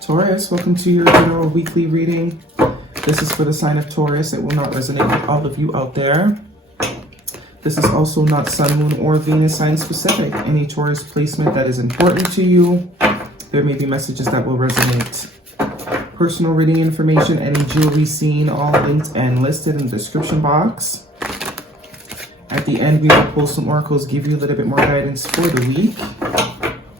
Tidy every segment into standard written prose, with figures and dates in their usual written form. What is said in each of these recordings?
Taurus, welcome to your general weekly reading. This is for the sign of Taurus. It will not resonate with all of you out there. This is also not Sun, Moon, or Venus sign specific. Any Taurus placement that is important to you, there may be messages that will resonate. Personal reading information, any jewelry seen, all linked and listed in the description box. At the end, we will pull some oracles, give you a little bit more guidance for the week.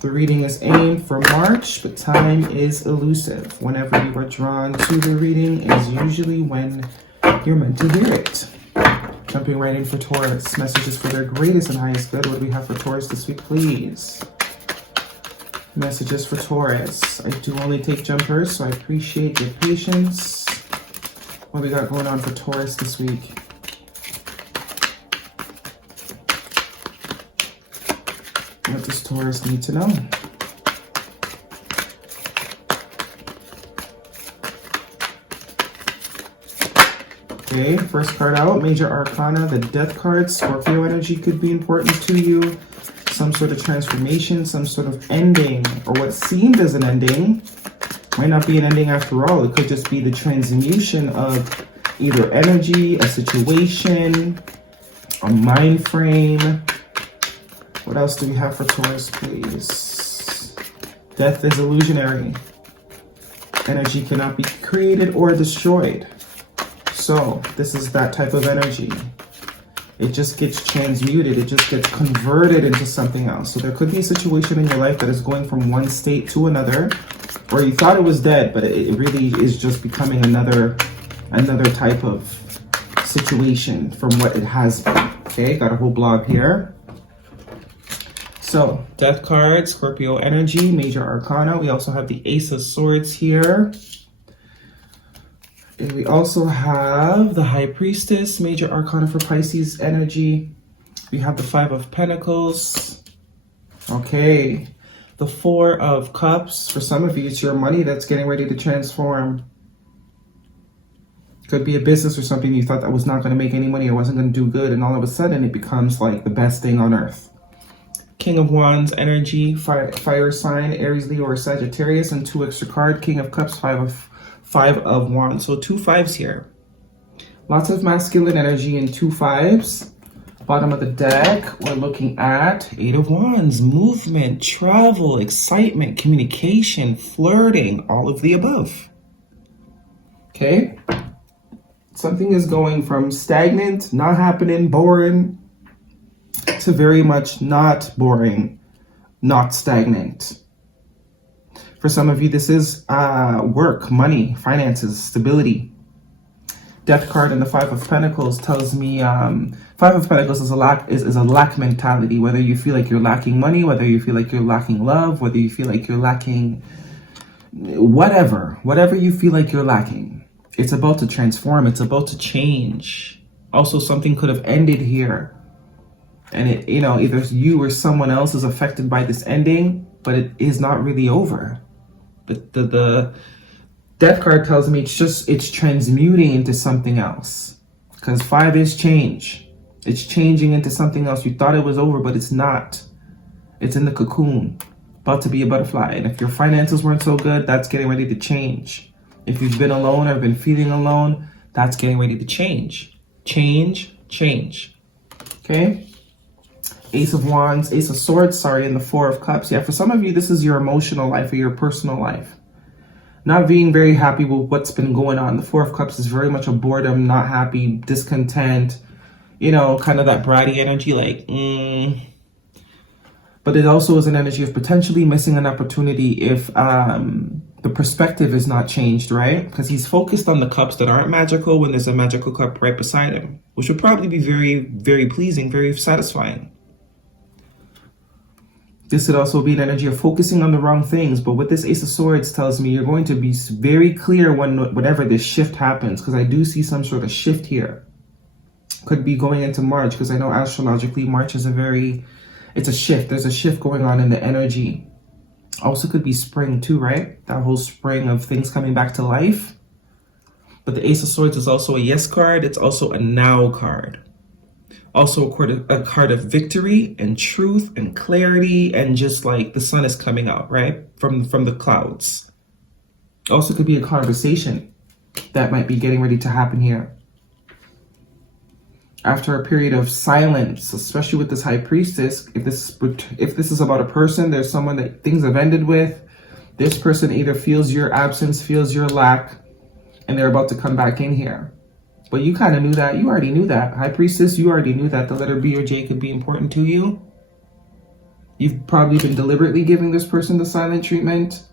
The reading is aimed for March, but time is elusive. Whenever you are drawn to the reading is usually when you're meant to hear it. Jumping right in for Taurus. Messages for their greatest and highest good. What do we have for Taurus this week, please? Messages for Taurus. I do only take jumpers, so I appreciate your patience. What we got going on for Taurus this week? What does Taurus need to know? Okay, first card out, Major Arcana, the Death card. Scorpio energy could be important to you. Some sort of transformation, some sort of ending, or what seemed as an ending might not be an ending after all. It could just be the transmutation of either energy, a situation, a mind frame. What else do we have for Taurus, please? Death is illusionary. Energy cannot be created or destroyed. So this is that type of energy. It just gets transmuted. It just gets converted into something else. So there could be a situation in your life that is going from one state to another, or you thought it was dead, but it really is just becoming another type of situation from what it has been. Okay, got a whole blob here. So, Death card, Scorpio energy, Major Arcana. We also have the Ace of Swords here. And we also have the High Priestess, Major Arcana for Pisces energy. We have the Five of Pentacles. Okay. The Four of Cups. For some of you, it's your money that's getting ready to transform. Could be a business or something you thought that was not going to make any money or wasn't going to do good. And all of a sudden, it becomes like the best thing on earth. King of Wands energy, fire sign, Aries, Leo, or Sagittarius, and 2 extra card. King of Cups, five of Wands. So 2 5s here. Lots of masculine energy and 2 5s. Bottom of the deck, we're looking at 8 of Wands, movement, travel, excitement, communication, flirting, all of the above. Okay? Something is going from stagnant, not happening, boring, to very much not boring, not stagnant. For some of you, this is work, money, finances, stability. Death card and the Five of Pentacles tells me Five of Pentacles is a lack mentality. Whether you feel like you're lacking money, whether you feel like you're lacking love, whether you feel like you're lacking whatever you feel like you're lacking, it's about to transform. It's about to change. Also, something could have ended here. And it, either you or someone else is affected by this ending, but it is not really over. But the Death card tells me it's transmuting into something else. Because 5 is change. It's changing into something else. You thought it was over, but it's not. It's in the cocoon, about to be a butterfly. And if your finances weren't so good, that's getting ready to change. If you've been alone or been feeling alone, that's getting ready to change. Change. Okay? Ace of Wands, Ace of Swords, and the Four of Cups. Yeah, for some of you, this is your emotional life or your personal life. Not being very happy with what's been going on. The Four of Cups is very much a boredom, not happy, discontent, kind of that bratty energy, But it also is an energy of potentially missing an opportunity if the perspective is not changed, right? Because he's focused on the cups that aren't magical when there's a magical cup right beside him, which would probably be very, very pleasing, very satisfying. This could also be an energy of focusing on the wrong things. But what this Ace of Swords tells me, you're going to be very clear whenever this shift happens. Because I do see some sort of shift here. Could be going into March. Because I know astrologically March is it's a shift. There's a shift going on in the energy. Also could be spring too, right? That whole spring of things coming back to life. But the Ace of Swords is also a yes card. It's also a now card. Also a card of victory and truth and clarity, and just like the sun is coming out, right? From the clouds. Also could be a conversation that might be getting ready to happen here. After a period of silence, especially with this high priestess, if this is about a person, there's someone that things have ended with. This person either feels your absence, feels your lack, and they're about to come back in here. But you kind of knew that. You already knew that. High priestess, you already knew that the letter B or J could be important to you. You've probably been deliberately giving this person the silent treatment.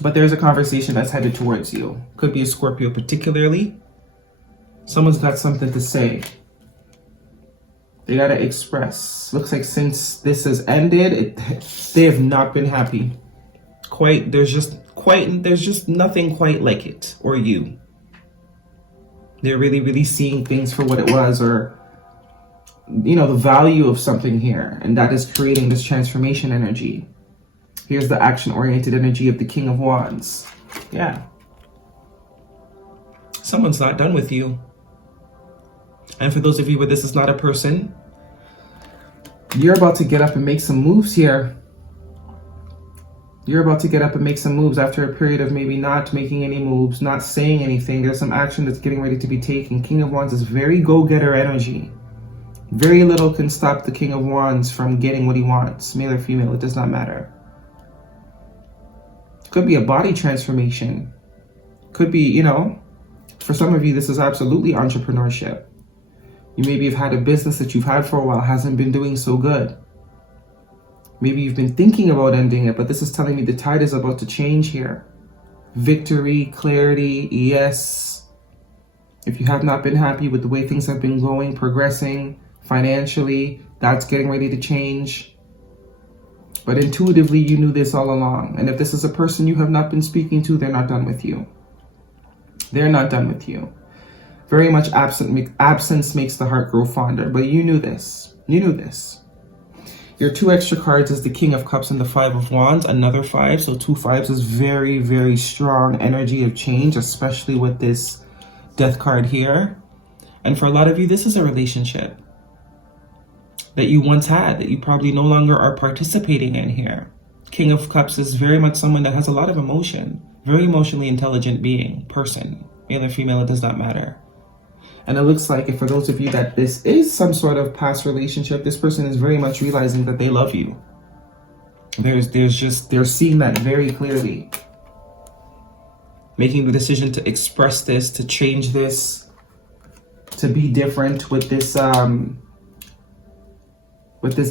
But there's a conversation that's headed towards you. Could be a Scorpio particularly. Someone's got something to say. They got to express. Looks like since this has ended, they have not been happy. There's just nothing quite like it or you. They're really, really seeing things for what it was, or, you know, the value of something here. And that is creating this transformation energy. Here's the action-oriented energy of the King of Wands. Yeah. Someone's not done with you. And for those of you where this is not a person, you're about to get up and make some moves here. You're about to get up and make some moves after a period of maybe not making any moves, not saying anything. There's some action that's getting ready to be taken. King of Wands is very go-getter energy. Very little can stop the King of Wands from getting what he wants. Male or female, it does not matter. Could be a body transformation. Could be, you know, for some of you, this is absolutely entrepreneurship. You maybe have had a business that you've had for a while, hasn't been doing so good. Maybe you've been thinking about ending it, but this is telling me the tide is about to change here. Victory, clarity, yes. If you have not been happy with the way things have been going, progressing financially, that's getting ready to change. But intuitively, you knew this all along. And if this is a person you have not been speaking to, they're not done with you. They're not done with you. Very much absence makes the heart grow fonder. But you knew this. You knew this. Your two extra cards is the King of Cups and the Five of Wands. Another 5. So 2 5s is very, very strong energy of change, especially with this Death card here. And for a lot of you, this is a relationship that you once had, that you probably no longer are participating in here. King of Cups is very much someone that has a lot of emotion. Very emotionally intelligent being, person. Male or female, it does not matter. And it looks like, if for those of you that this is some sort of past relationship, this person is very much realizing that they love you. They're seeing that very clearly. Making the decision to express this, to change this, to be different with this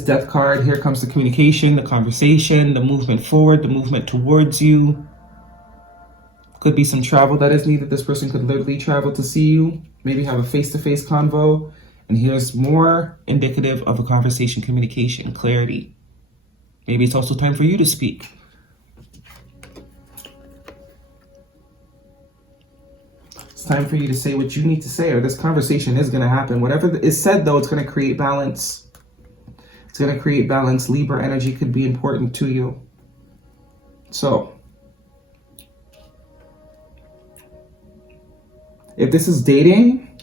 Death card. Here comes the communication, the conversation, the movement forward, the movement towards you. Could be some travel that is needed. This person could literally travel to see you, maybe have a face-to-face convo. And here's more indicative of a conversation, communication, clarity. Maybe it's also time for you to speak. It's time for you to say what you need to say, or this conversation is going to happen. Whatever is said, though, it's going to create balance. It's going to create balance. Libra energy could be important to you. So, if this is dating,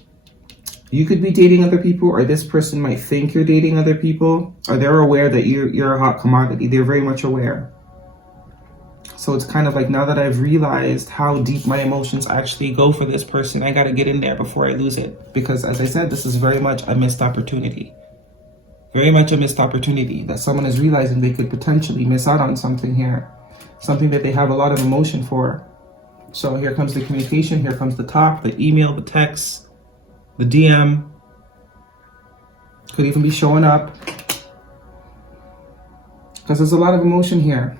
you could be dating other people, or this person might think you're dating other people, or they're aware that you're a hot commodity. They're very much aware. So it's kind of like, now that I've realized how deep my emotions actually go for this person, I got to get in there before I lose it. Because as I said, this is very much a missed opportunity. Very much a missed opportunity that someone is realizing they could potentially miss out on something here. Something that they have a lot of emotion for. So here comes the communication, here comes the talk, the email, the text, the DM. Could even be showing up. Because there's a lot of emotion here.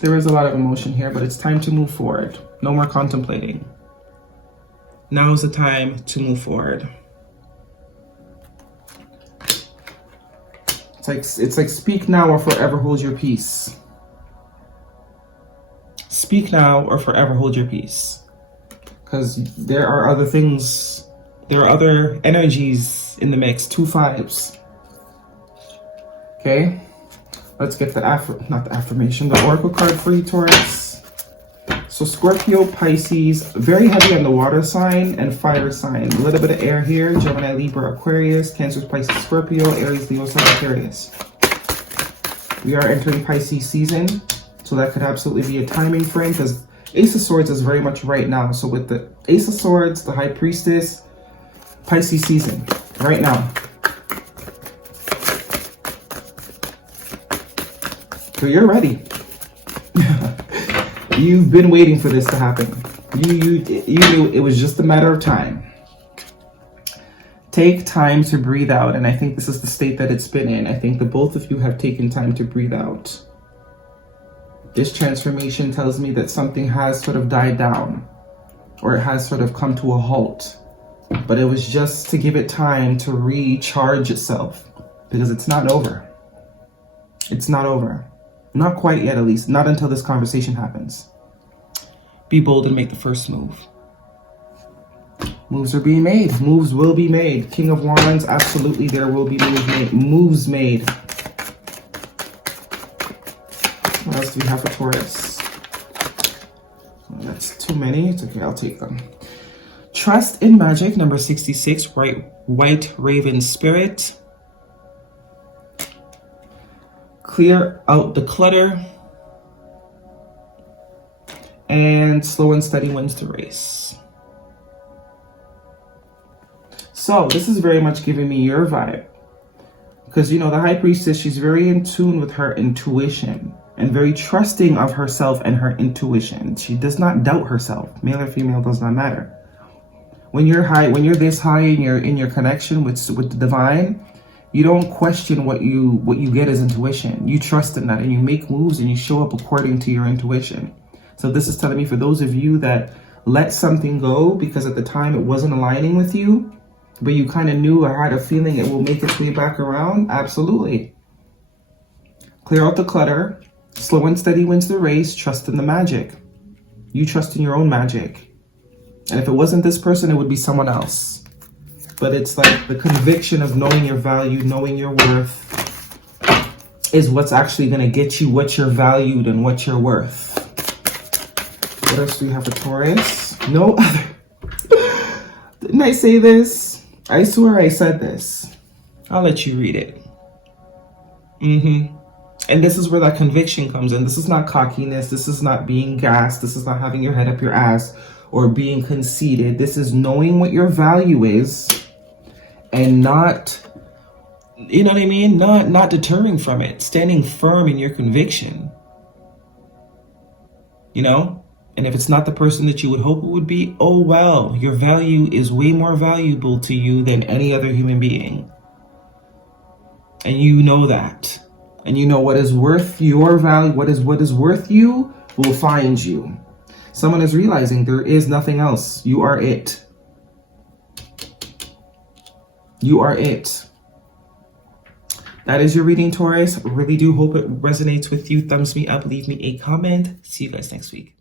There is a lot of emotion here, but it's time to move forward. No more contemplating. Now is the time to move forward. It's like speak now or forever hold your peace. Speak now or forever hold your peace. Because there are other things, there are other energies in the mix. 2 5s. Okay, let's get the affirmation, the oracle card for you, Taurus. So Scorpio, Pisces, very heavy on the water sign and fire sign. A little bit of air here. Gemini, Libra, Aquarius, Cancer, Pisces, Scorpio, Aries, Leo, Sagittarius. We are entering Pisces season. So that could absolutely be a timing frame, because Ace of Swords is very much right now. So with the Ace of Swords, the High Priestess, Pisces season, right now. So you're ready. You've been waiting for this to happen. You knew it was just a matter of time. Take time to breathe out. And I think this is the state that it's been in. I think the both of you have taken time to breathe out. This transformation tells me that something has sort of died down, or it has sort of come to a halt. But it was just to give it time to recharge itself, because it's not over. It's not over. Not quite yet, at least. Not until this conversation happens. Be bold and make the first move. Moves are being made. Moves will be made. King of Wands, absolutely there will be moves made. What else do we have for Taurus? That's too many. It's okay, I'll take them. Trust in magic, number 66, White Raven Spirit. Clear out the clutter. And slow and steady wins the race. So this is very much giving me your vibe. Because, you know, the High Priestess, she's very in tune with her intuition. And very trusting of herself and her intuition. She does not doubt herself. Male or female does not matter. When you're high, when you're this high in your connection with the divine, you don't question what you get as intuition. You trust in that, and you make moves and you show up according to your intuition. So this is telling me, for those of you that let something go because at the time it wasn't aligning with you, but you kind of knew or had a feeling it will make its way back around, absolutely. Clear out the clutter. Slow and steady wins the race. Trust in the magic. You trust in your own magic. And if it wasn't this person, it would be someone else. But it's like the conviction of knowing your value, knowing your worth is what's actually going to get you what you're valued and what you're worth. What else do we have for Taurus? No other. Didn't I say this? I swear I said this. I'll let you read it. And this is where that conviction comes in. This is not cockiness. This is not being gassed. This is not having your head up your ass or being conceited. This is knowing what your value is and not, you know what I mean? Not deterring from it. Standing firm in your conviction. You know? And if it's not the person that you would hope it would be, oh well. Your value is way more valuable to you than any other human being. And you know that. And you know what is worth your value, what is worth you will find you. Someone is realizing there is nothing else. You are it. You are it. That is your reading, Taurus. Really do hope it resonates with you. Thumbs me up, leave me a comment. See you guys next week.